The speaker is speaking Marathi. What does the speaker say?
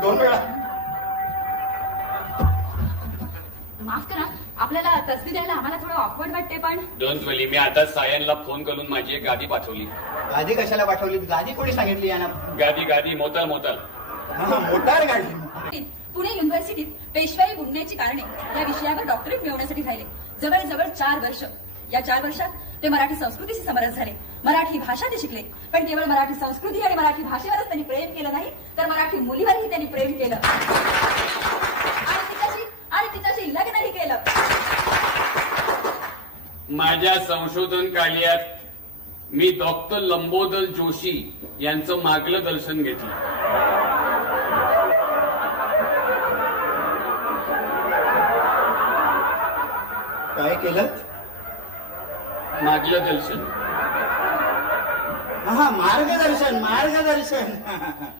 2 वेळा. माफ करा, आपल्याला तसदी द्यायला आम्हाला थोडं ऑकवर्ड वाटते, पण डोंट वरी, मी आता सायनला फोन करून माझी एक गादी पाठवली. गादी कशाला पाठवली? गादी कोणी सांगितली यांना? गादी मोताल मोताल. मोटार गाडी. पुणे युनिव्हर्सिटीत पेशवाई बुडण्याची कारणे या विषयावर डॉक्टरेट मिळवण्यासाठी राहिले जवळजवळ 4 वर्ष. या 4 वर्षात ते मराठी संस्कृतीशी समरस झाले, मराठी भाषा ते शिकले. पण केवळ मराठी संस्कृती आणि मराठी भाषेवरच त्यांनी प्रेम केलं नाही, तर मराठी मुलीवरही त्यांनी प्रेम केलं आणि तिच्याशी लग्नही केलं. माझ्या संशोधन कार्यात मी डॉक्टर लंबोदर जोशी यांचं मागलं दर्शन घेतलं. काय केलं? मागलं दर्शन. मार्गदर्शन.